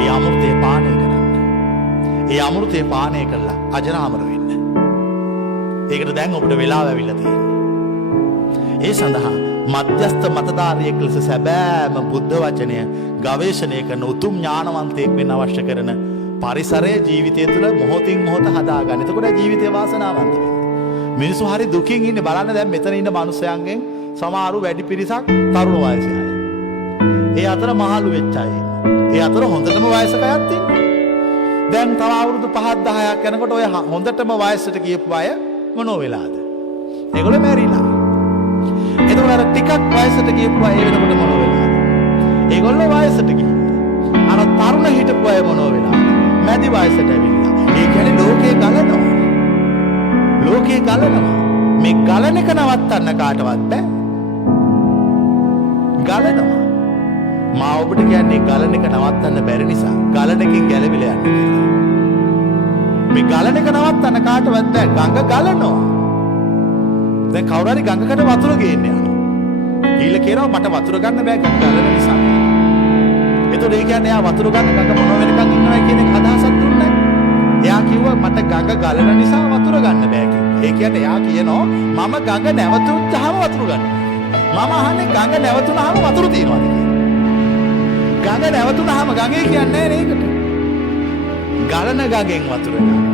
ඒ අමෘතය පානය කරන්න. ඒ අමෘතය පානය කළා අජරාමර වෙන්න. ඒකට දැන් ඔබට වෙලාව ඇවිල්ලා තියෙනවා. ඒ සඳහා මධ්‍යස්ථ මතධාරියෙක් ලෙස සැබෑම බුද්ධ වචනය ගවේෂණය කරන උතුම් ඥානවන්තයෙක් වෙන්න අවශ්‍ය කරන පරිසරය ජීවිතය තුළ මොහොතින් මොහොත හදාගන්න. එතකොට ජීවිතය වාසනාවන්ත වෙන්නේ. මිනිස්සු හරි දුකින් ඉන්නේ. බලන්න දැන් මෙතන ඉන්න මිනිස්යන්ගෙන් සමහරු වැඩි පිරිසක් තරුණ වයසේ අය. ඒ අතර මහලු වෙච්ච අය ඉන්නවා. ඒ අතර හොඳටම වයසක අයත් ඉන්නවා. දැන් තව අවුරුදු 5 10ක් යනකොට ඔය හොඳටම වයසට ගියපු අය මොනෝ වෙලාද? ඒගොල්ලෝ මැරිලා. එතකොට අර ටිකක් වයසට ගියපු අය වෙනකොට මොනෝ වෙලාද? ඒගොල්ලෝ වයසට ගිහින්. අර තරුණ හිටපු අය මොනෝ වෙලාද? මැදි වයසට ඇවිල්ලා. ඒ කියන්නේ ලෝකේ ගලනවා. ලෝකේ ගලනවා. මේ ගලන එක නවත්තන්න කාටවත් බෑ. ගලනවා. මා ඔබට කියන්නේ ගලන එක නවත්තන්න බැරි නිසා ගලන එකෙන් ගැලවිලා යන්න කියලා. මේ ගලන එක නවත්තන්න කාටවත් බෑ. ගඟ ගලනවා. දැන් කවුරු හරි ගඟකට වතුර ගේන්න යනවා. ගිහලා කියනවා මට වතුර ගන්න බෑ ගඟ ගලන නිසා. එතකොට ඒ කියන්නේ එයා වතුර ගන්න ගඟ මොන වෙනකන් ඉන්නවා කියන එක අදහසක් දුන්නේ. එයා කිව්වා මට ගඟ ගලන නිසා වතුර ගන්න බෑ කියලා. ඒ කියන්නේ එයා කියනවා මම ගඟ නැවතුනහම වතුර ගන්නවා. මම අහන්නේ ගඟ නැවතුනහම වතුර තියනවාද කියලා. ගඟ නැවතුනහම ගඟේ කියන්නේ නෑ නේකට. ගලන ගඟෙන් වතුර ගන්න.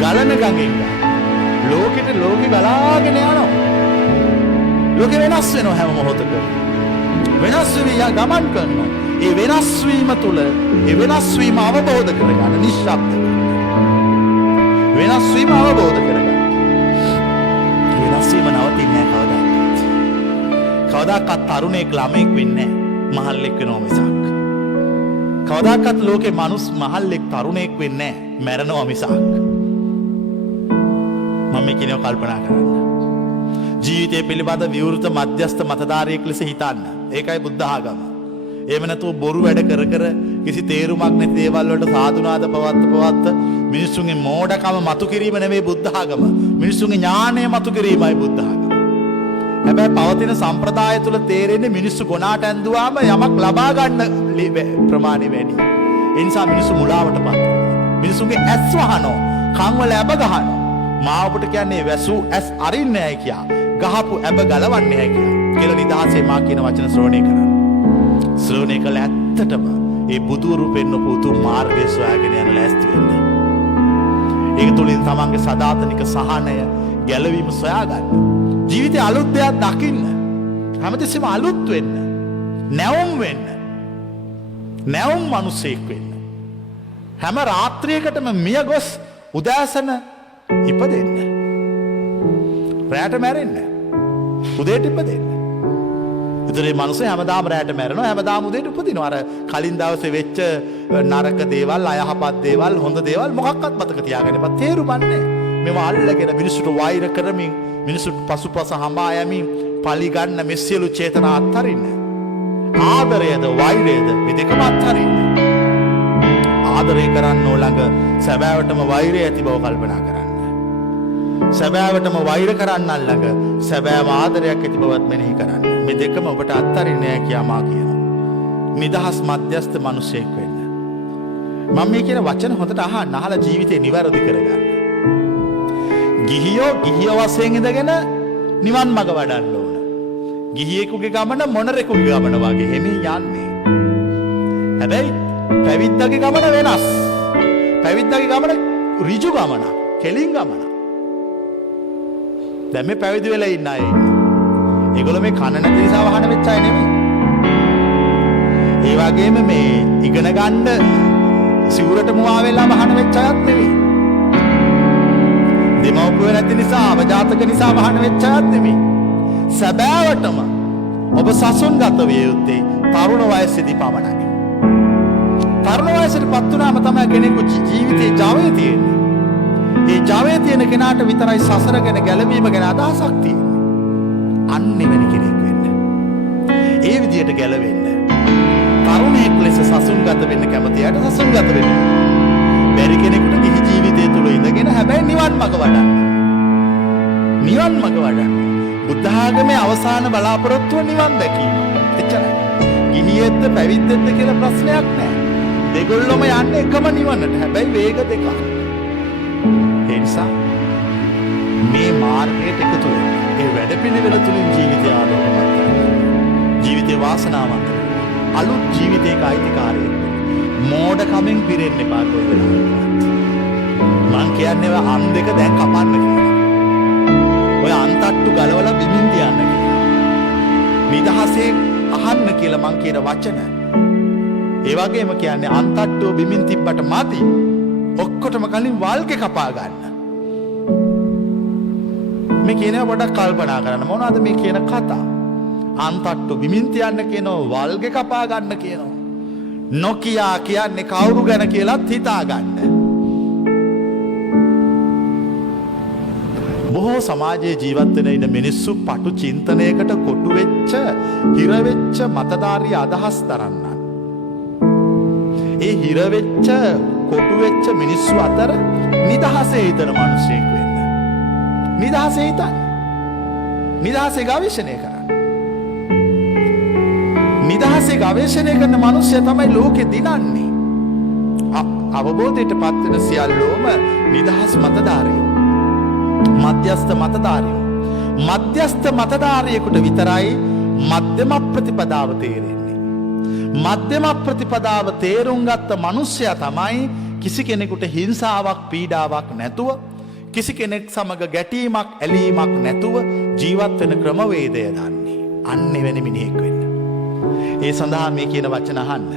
ගලන ගඟෙන් ගන්න. ලෝකෙට ලෝකෙ ගලාගෙන යනවා. ලෝකෙ වෙනස් වෙනවා හැම මොහොතකම. වෙනස් වෙවි ගමන් කරනවා. ඒ වෙනස් වීම තුළ ඒ වෙනස් වීම අවබෝධ කරගන්න නිශ්ශබ්ද. වෙනස් වීම අවබෝධ කරගන්න. වෙනස් වීම නවතින්නේ නැහැ කවදාවත්. කවදාකවත් තරුණයෙක් ළමෙක් වෙන්නේ නැහැ. මහල්ලෙක් වෙනවා මිසක්. කවදාකවත් ලෝකේ මහල්ලෙක් තරුණයෙක් වෙන්නේ නැහැ. මැරෙනවා මිසක්. මම මේ කියනවා කල්පනා කරන්න. ජීවිතය පිළිබඳ විවෘත මධ්‍යස්ථ මතධාරියෙක් ලෙස හිතන්න. ඒකයි බුද්ධ ආගම. එහෙම නැතුව බොරු වැඩ කර කර කිසි තේරුමක් නැති දේවල් වලට සාදුනාද පවත්ත මිනිස්සුන්ගේ මෝඩකම මතු කිරීම නෙවෙයි බුද්ධ ආගම. මිනිස්සුන්ගේ ඥානය මතු කිරීමයි බුද්ධ ආගම. හැබැයි පවතින සම්ප්‍රදාය තුල තේරෙන්නේ මිනිස්සු ගොනාට ඇඳුවාම යමක් ලබා ගන්න ප්‍රමාණය වැඩි. ඒ නිසා මිනිස්සු මුලාවටපත් වෙනවා. මිනිස්සුන්ගේ ඇස් වහනවා, කන් වල ඇබ ගහනවා. මා ඔබට කියන්නේ වැසූ ඇස් අරින්නේ නැහැ කියා. ගහපු ඇබ ගලවන්නේ නැහැ කියා. කියලා නිදහසේ මා කියන වචන ශ්‍රවණය කරන්න. ශ්‍රවණය කළ ඇත්තටම ඒ බුදුරු පෙන්වපු උතුම් මාර්ගය සොයාගෙන යන ලෑස්ති වෙන්න. ඒක තුලින් තමන්ගේ සදාතනික සහනය ගැලවීම සොයාගන්න. ජීවිතේ අලුත් දෙයක් දකින්න. හැමතිස්සෙම අලුත් වෙන්න. නැවුම් වෙන්න. නැවුම් මිනිසෙක් වෙන්න. හැම රාත්‍රියකටම මිය ගොස් උදෑසන ඉපදෙන්න. රැට මැරෙන්න. උදේට ඉපදෙන්න. ඉතින් මිනිස්සු හැමදාම රැට මැරෙනවා, හැමදාම උදේට උපදිනවා. අර කලින් දවසේ වෙච්ච නරක දේවල්, අයහපත් දේවල්, හොඳ දේවල් මොකක්වත් මතක තියාගන්න එපා. තේරුම්න්නේ. මේවා අල්ලගෙන මිනිස්සුන්ට වෛර කරමින්, මිනිස්සුන්ට පසුපස හඹා යමින් පලි ගන්න මේ සියලු චේතනා අත්හරින්න. ආදරයද වෛරයද මේ දෙකම අත්හරින්න. ආදරය කරන්න ළඟ සැබෑවටම වෛරය ඇති බව කල්පනා කරන්න. සැබෑවටම වෛර කරන්න ළඟ සැබෑම ආදරයක් ඇති බවත් මෙනෙහි කරන්න. මේ දෙකම ඔබට අත්හරින්නේ නැහැ කියා මා කියනවා. නිදහස් මධ්‍යස්ථ මිනිසෙක් වෙන්න. මම මේ කියන වචන හොඳට අහන්න, අහලා ජීවිතේ නිවැරදි කරගන්න. ගිහියෝ වශයෙන් ඉඳගෙන නිවන් මඟ වඩන්න ඕන. ගිහියෙකුගේ ගමන මොනරෙකුගේ ගමන වගේ හැමී යන්නේ. හැබැයි පැවිද්දගේ ගමන වෙනස්. පැවිද්දගේ ගමන ඍජු ගමනක්, කෙලින් ගමනක්. දැන් මේ පැවිදි වෙලා ඉන්න අය ඉන්නේ. ඒගොල්ලෝ මේ කන නැති නිසා වහන වෙච්ච අය නෙමෙයි. ඒ වගේම මේ ඉගෙන ගන්න සිවුරට මුවා වෙලා වහන වෙච්ච අයත් නෙමෙයි. දෙමව්පියෝ නැති නිසා, අවජාතක නිසා වහන වෙච්ච අයත් නෙමෙයි. සැබෑවටම ඔබ සසුන්ගත විය යුත්තේ තරුණ වයසේදී පමණයි. තරුණ වයසටපත් වුණාම තමයි කෙනෙකු ජීවිතේ ජවය තියෙන්නේ. ඒ ජවය තියෙන කෙනාට විතරයි සසර ගැන, ගැලවීම ගැන අදහසක් තියෙන්නේ. අන්න එවැනි කෙනෙක් වෙන්න. ඒ විදියට ගැලවෙන්න. තරුණයෙක් ලෙස සසුන්ගත වෙන්න කැමතියට සසුන්ගත වෙන්න. බැරි කෙනෙකුට ගිහි ජීවිතය තුළ ඉඳගෙන හැබැයි නිවන් මඟ වඩන්න. නිවන් මඟ වඩන්න. බුද්ධ ආගමේ අවසාන බලාපොරොත්තුව නිවන් දැකීම. එච්චරයි. ගිහියෙක්ද පැවිද්දෙක්ද කියලා ප්‍රශ්නයක් නැහැ. දෙගොල්ලොම යන්නේ එකම නිවනට. හැබැයි වේග දෙකක්. ඒ නිසා මේ මාර්ගයට එකතු වෙන්න. ඒ වැඩපිළිවෙල තුලින් ජීවිතය ආලෝකමත් කරගන්න. ජීවිතේ වාසනාවන්ත වෙන්න. අලුත් ජීවිතයක අයිතිකාරයෙක් වෙන්න. මෝඩකමෙන් පිරෙන්න එපා කොයි වෙලාවකවත්. මං කියන්නේ ඔය අන් දෙක දැන් කපන්න කියලා. ඔය අන්තට්ටු ගලවලා බිමින් තියන්න කියලා. නිදහසේ අහන්න කියලා මං කියන වචන. ඒ වගේම කියන්නේ අන්තට්ටුව බිමින් තිබ්බට මදි. ඔක්කොටම කලින් වල්ගේ කපා ගන්න. මේ කියනවා පොඩ්ඩක් කල්පනා කරන්න. මොනවද මේ කියන කතා? අන්තට්ටු බිමින් තියන්න කියනවා, වල්ගේ කපා ගන්න කියනවා. නොකියා කියන්නේ කවුරු ගැන කියලාත් හිතා ගන්න. බොහෝ සමාජයේ ජීවත් වෙන ඉන්න මිනිස්සු පටු චින්තනයකට කොටු වෙච්ච, හිර වෙච්ච මතධාරී අදහස් දරන්නන්. ඒ හිර වෙච්ච, කොටු වෙච්ච මිනිස්සු අතර නිදහසේ හිතන මිනිසෙක් වෙන්න. නිදහසේ හිතන්න. නිදහසේ ගවේෂණය කරන්න. නිදහසේ ගවේෂණය කරන මිනිස්සයා තමයි ලෝකෙ දිනන්නේ. අවබෝධයට පත් වෙන සියල්ලෝම නිදහස් මතධාරියෝ. මධ්‍යස්ථ මතධාරියෝ. මධ්‍යස්ථ මතධාරියෙකුට විතරයි මධ්‍යම ප්‍රතිපදාව තේරෙන්නේ. මධ්‍යම ප්‍රතිපදාව තේරුම් ගත්ත මිනිස්සයා තමයි කිසි කෙනෙකුට හිංසාවක්, පීඩාවක් නැතුව, කිසි කෙනෙක් සමග ගැටීමක්, ඇලීමක් නැතුව ජීවත් වෙන ක්‍රමවේදය දන්නේ. අන්න එවැනි මිනිහෙක් වෙන්න. ඒ සඳහා මේ කියන වචන අහන්න.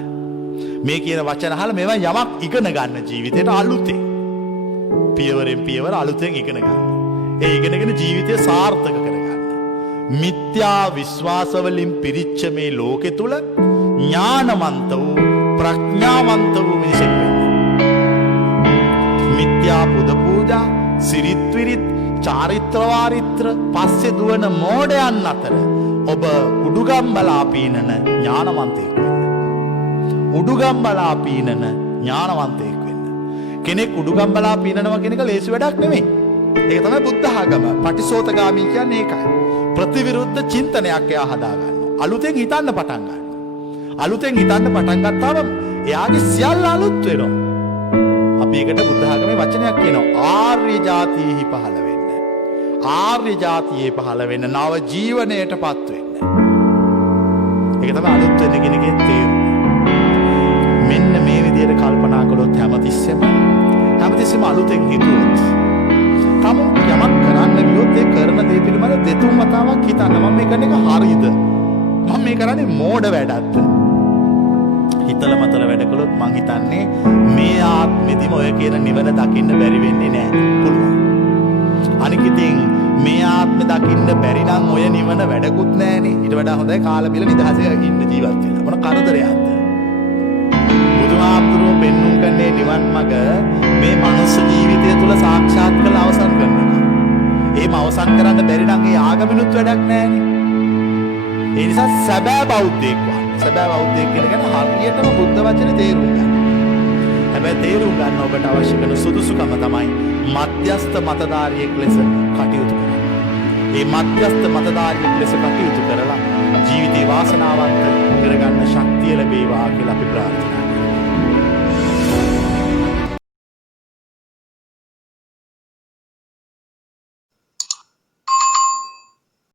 මේ කියන වචන අහලා මේවා යමක් ඉගෙන ගන්න ජීවිතේට අලුතෙන්. පියවරෙන් පියවර අලුතෙන් ඉගෙන ගන්න. ඒ ඉගෙනගෙන ජීවිතය සාර්ථක කරගන්න. මිත්‍යා විශ්වාස වලින් පිරිච්ච මේ ලෝකෙ තුල ඥානවන්ත වූ, ප්‍රඥාවන්ත වූ මිනිසෙක් වෙන්න. මිත්‍යා පුද පූජා, සිරිත් විරිත්, චාරිත්‍ර වාරිත්‍ර පස්සේ දුවන මෝඩයන් අතර ඔබ උඩුගම් බලා පීනන ඥානවන්තයෙක් වෙන්න. උඩුගම් බලා පීනන ඥානවන්තයෙක් වෙන්න. කෙනෙක් උඩුගම් බලා පීනනවා කියන එක ලේසි වැඩක් නෙමෙයි. ඒක තමයි බුද්ධ ආගම. පටිසෝතගාමී කියන්නේ ඒකයි. ප්‍රතිවිරුද්ධ චින්තනයක් එයා හදා ගන්නවා. අලුතෙන් හිතන්න පටන් ගන්නවා. අලුතෙන් හිතන්න පටන් ගත්තාම එයාගේ සියල්ල අලුත් වෙනවා. අපි ඒකට බුද්ධ ආගමේ වචනයක් කියනවා. ආර්ය ජාතියෙහි පහළ වෙන්න. ආර්ය ජාතියේ පහළ වෙන්න, නව ජීවනයටපත් වෙන්න. ඒක තමයි අලුත් වෙන කෙනගේ තේරුම. මෙන්න මේ විදිහට කල්පනා කළොත් හැමතිස්සෙම අලුතෙන් හිතුවොත්, තම යමක් කරන්න ගියොත් ඒ කරන දේ පිළිබඳ දෙතුන් වතාවක් හිතන්න. මම මේ කරන එක හරියද? මම මේ කරන්නේ මෝඩ වැඩක්ද? හිතලා මතලා වැඩ කළොත් මං හිතන්නේ මේ ආත්මෙදිම ඔය කියන නිවන දකින්න බැරි වෙන්නේ නැහැ. පුළුවන්. අනික ඉතින් මේ ආත්මෙ දකින්න බැරි නම් ඔය නිවන වැඩකුත් නැහනේ. ඊට වඩා හොඳයි කාලා බිල නිදහසේ ඉන්න ජීවත් වෙන්න. මොන කරදරයක්ද? බුදුහාමුදුරුවෝ පෙන්눔 කරන්නේ නිවන් මඟ මේ මනුස්ස ජීවිතය තුල සාක්ෂාත් කරලා අවසන් කරන එක. එහෙම අවසන් කරන්න බැරි නම් ඒ ආගමිනුත් වැඩක් නැහනේ. ඒ නිසා සැබෑ බෞද්ධයෙක් වань. සැබෑ බෞද්ධයෙක් කියන හරියටම බුද්ධ වචනේ තේරුම් ගන්න. හැබැයි තේරුම් ගන්න ඔබට අවශ්‍ය කරන සුදුසුකම තමයි මධ්‍යස්ථ මතධාරියෙක් ලෙස කටයුතු කරන්න. ඒ මධ්‍යස්ථ මතධාරියෙක් ලෙස කටයුතු කරලා ජීවිතේ වාසනාවන්ත කරගන්න ශක්තිය ලැබේවා කියලා අපි ප්‍රාර්ථනා